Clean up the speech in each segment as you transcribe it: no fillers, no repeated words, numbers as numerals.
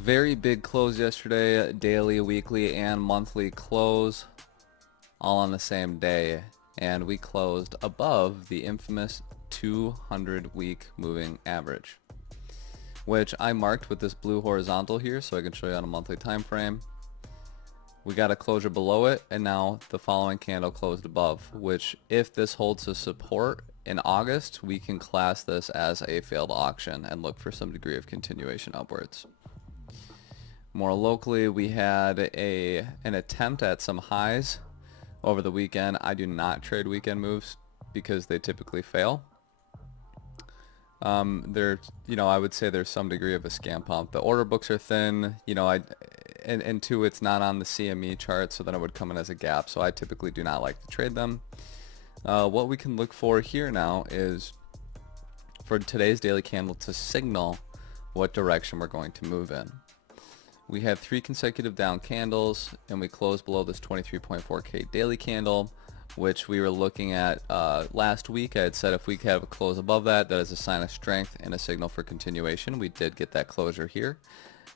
Very big close yesterday, daily, weekly, and monthly close all on the same day, and we closed above the infamous 200-week moving average, which I marked with this blue horizontal here so I can show you on a monthly time frame. We got a closure below it, and now the following candle closed above, which if this holds a support in August, we can class this as a failed auction and look for some degree of continuation upwards. More locally, we had an attempt at some highs over the weekend. I do not trade weekend moves because they typically fail. I would say there's some degree of a scam pump. The order books are thin. And two, it's not on the CME chart, so then it would come in as a gap. So I typically do not like to trade them. What we can look for here now is for today's daily candle to signal what direction we're going to move in. We had 3 consecutive down candles, and we closed below this 23.4K daily candle, which we were looking at last week. I had said if we could have a close above that, that is a sign of strength and a signal for continuation. We did get that closure here.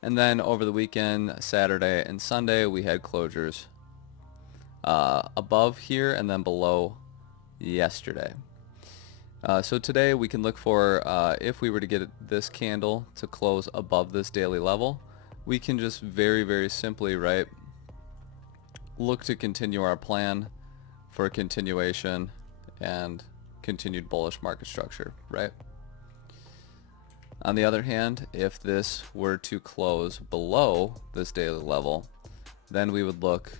And then over the weekend, Saturday and Sunday, we had closures above here and then below yesterday. So today we can look for, if we were to get this candle to close above this daily level, we can just very, very simply, right, look to continue our plan for a continuation and continued bullish market structure, right? On the other hand, if this were to close below this daily level, then we would look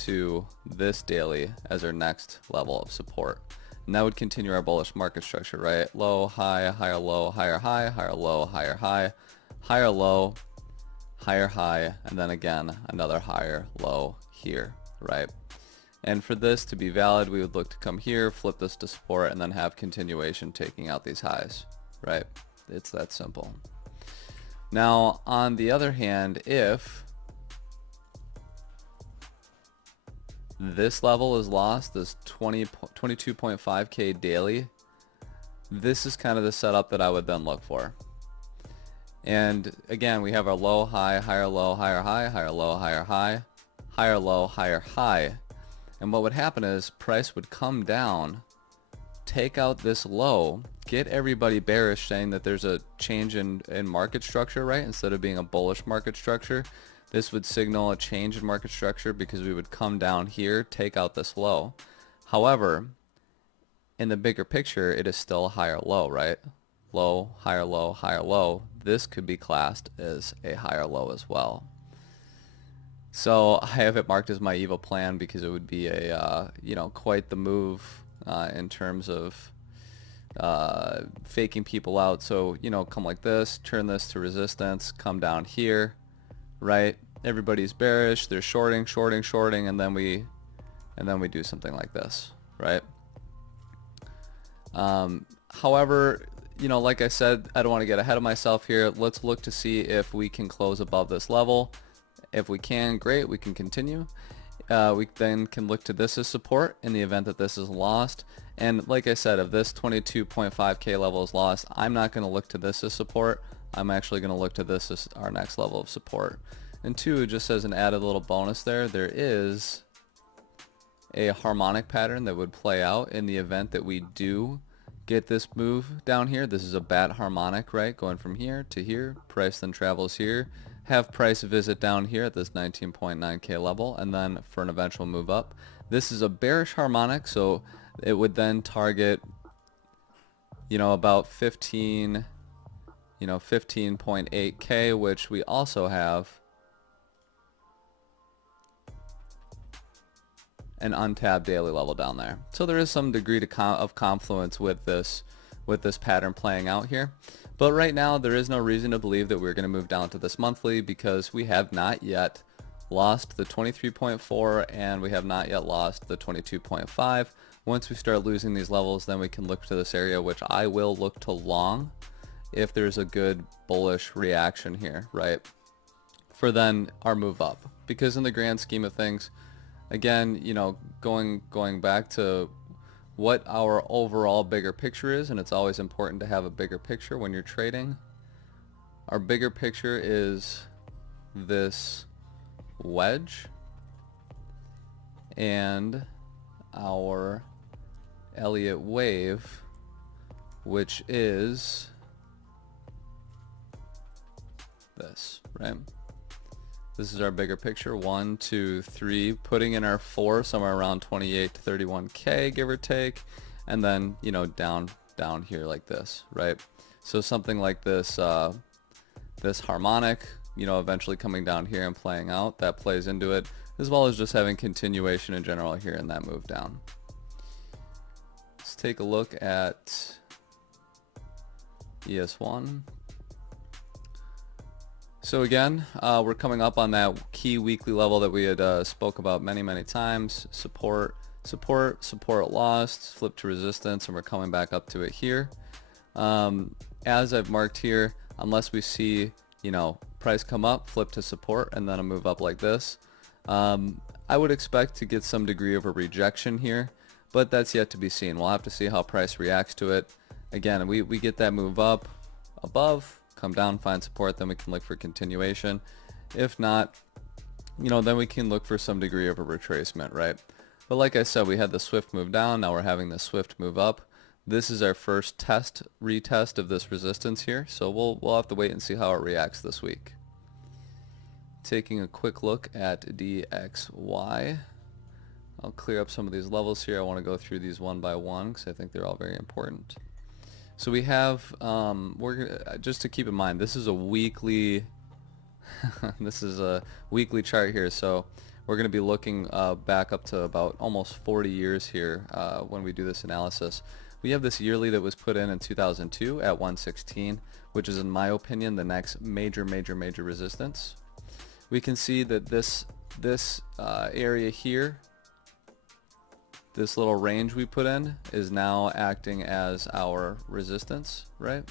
to this daily as our next level of support. And that would continue our bullish market structure, right? Low, high, higher low, higher high, higher low, higher high, higher low, higher high, and then again another higher low here, right? And for this to be valid, we would look to come here, flip this to support, and then have continuation taking out these highs, right? It's that simple. Now, on the other hand, if this level is lost, this 22.5K daily, this is kind of the setup that I would then look for. And again, we have our low, high, higher low, higher high, higher low, higher high, higher low, higher high. And what would happen is price would come down, take out this low, get everybody bearish saying that there's a change in market structure, right? Instead of being a bullish market structure, this would signal a change in market structure because we would come down here, take out this low. However, in the bigger picture, it is still a higher low, right? Low, higher low, higher low. This could be classed as a higher low as well. So I have it marked as my evil plan because it would be a quite the move in terms of faking people out. So come like this, turn this to resistance, come down here, right? Everybody's bearish, they're shorting, and then we do something like this, right? However, like I said, I don't want to get ahead of myself here. Let's look to see if we can close above this level. If we can, great, we can continue. We then can look to this as support in the event that this is lost. And like I said, if this 22.5K level is lost, I'm not going to look to this as support. I'm actually going to look to this as our next level of support. And two, just as an added little bonus there is a harmonic pattern that would play out in the event that we do get this move down here. This is a bat harmonic, right? Going from here to here, price then travels here, have price visit down here at this 19.9K level, and then for an eventual move up. This is a bearish harmonic, so it would then target about 15.8K, which we also have an untapped daily level down there. So there is some degree of confluence with this pattern playing out here. But right now there is no reason to believe that we're going to move down to this monthly because we have not yet lost the 23.4 and we have not yet lost the 22.5. Once we start losing these levels, then we can look to this area, which I will look to long if there's a good bullish reaction here, right? For then our move up. Because in the grand scheme of things, again, going back to what our overall bigger picture is, and it's always important to have a bigger picture when you're trading. Our bigger picture is this wedge and our Elliott wave, which is this, right? This is our bigger picture. 1, 2, 3, putting in our 4 somewhere around 28 to 31K, give or take, and then, you know, down here like this, right? So something like this, this harmonic, you know, eventually coming down here and playing out, that plays into it, as well as just having continuation in general here in that move down. Let's take a look at ES1. So again, we're coming up on that key weekly level that we had spoke about many times. Support lost, flip to resistance, and we're coming back up to it here. As I've marked here, unless we see, you know, price come up, flip to support, and then a move up like this, I would expect to get some degree of a rejection here, but that's yet to be seen. We'll have to see how price reacts to it. Again, we get that move up above, come down, find support, then we can look for continuation. If not, you know, then we can look for some degree of a retracement, right? But like I said, we had the swift move down, now we're having the swift move up. This is our first retest of this resistance here, so we'll have to wait and see how it reacts this week. Taking a quick look at DXY. I'll clear up some of these levels here. I want to go through these one by one because I think they're all very important. So we have, just to keep in mind, this is a weekly, this is a weekly chart here. So we're going to be looking back up to about almost 40 years here when we do this analysis. We have this yearly that was put in 2002 at 116, which is, in my opinion, the next major resistance. We can see that this area here, this little range we put in, is now acting as our resistance, right?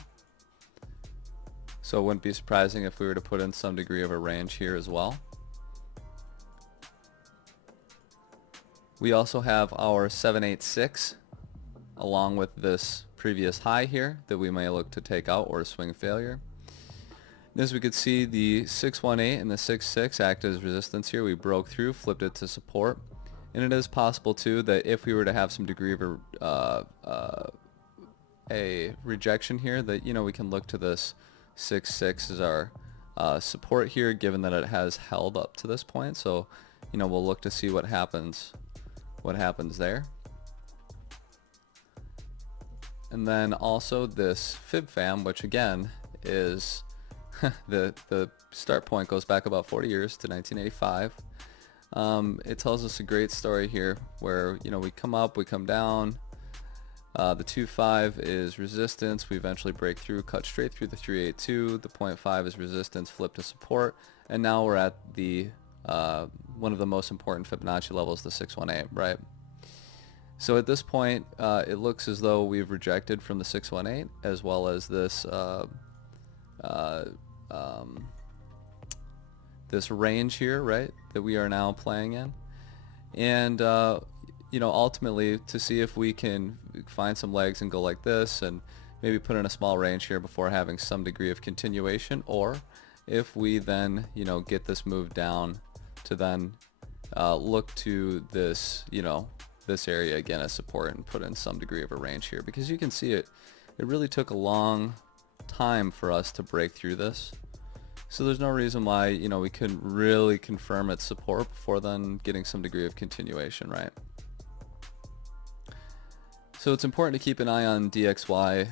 So it wouldn't be surprising if we were to put in some degree of a range here as well. We also have our 786 along with this previous high here that we may look to take out or swing failure. As we could see, the 618 and the 66 act as resistance here. We broke through, flipped it to support. And it is possible too that if we were to have some degree of a rejection here, that, you know, we can look to this 6.6 as our support here, given that it has held up to this point. So, you know, we'll look to see what happens there. And then also this fib fam, which again is the start point goes back about 40 years to 1985. It tells us a great story here where, you know, we come up, we come down. The 2.5 is resistance. We eventually break through, cut straight through the 382. The 0.5 is resistance, flip to support. And now we're at the one of the most important Fibonacci levels, the 618, right? So at this point, it looks as though we've rejected from the 618 as well as this this range here, right, that we are now playing in. And you know, ultimately to see if we can find some legs and go like this and maybe put in a small range here before having some degree of continuation, or if we then, you know, get this move down to then look to this, you know, this area again as support and put in some degree of a range here, because you can see it really took a long time for us to break through this. So there's no reason why, you know, we couldn't really confirm its support before then getting some degree of continuation, right? So it's important to keep an eye on DXY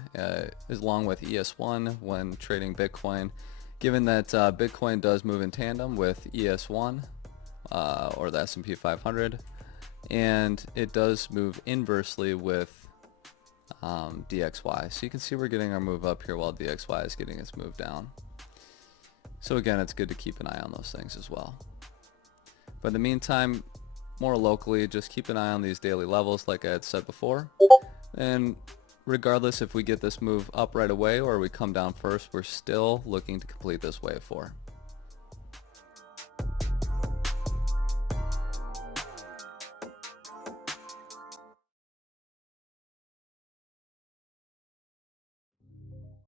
along with ES1 when trading Bitcoin, given that Bitcoin does move in tandem with ES1 or the S&P 500, and it does move inversely with DXY. So you can see we're getting our move up here while DXY is getting its move down. So again, it's good to keep an eye on those things as well. But in the meantime, more locally, just keep an eye on these daily levels like I had said before. And regardless if we get this move up right away or we come down first, we're still looking to complete this wave 4.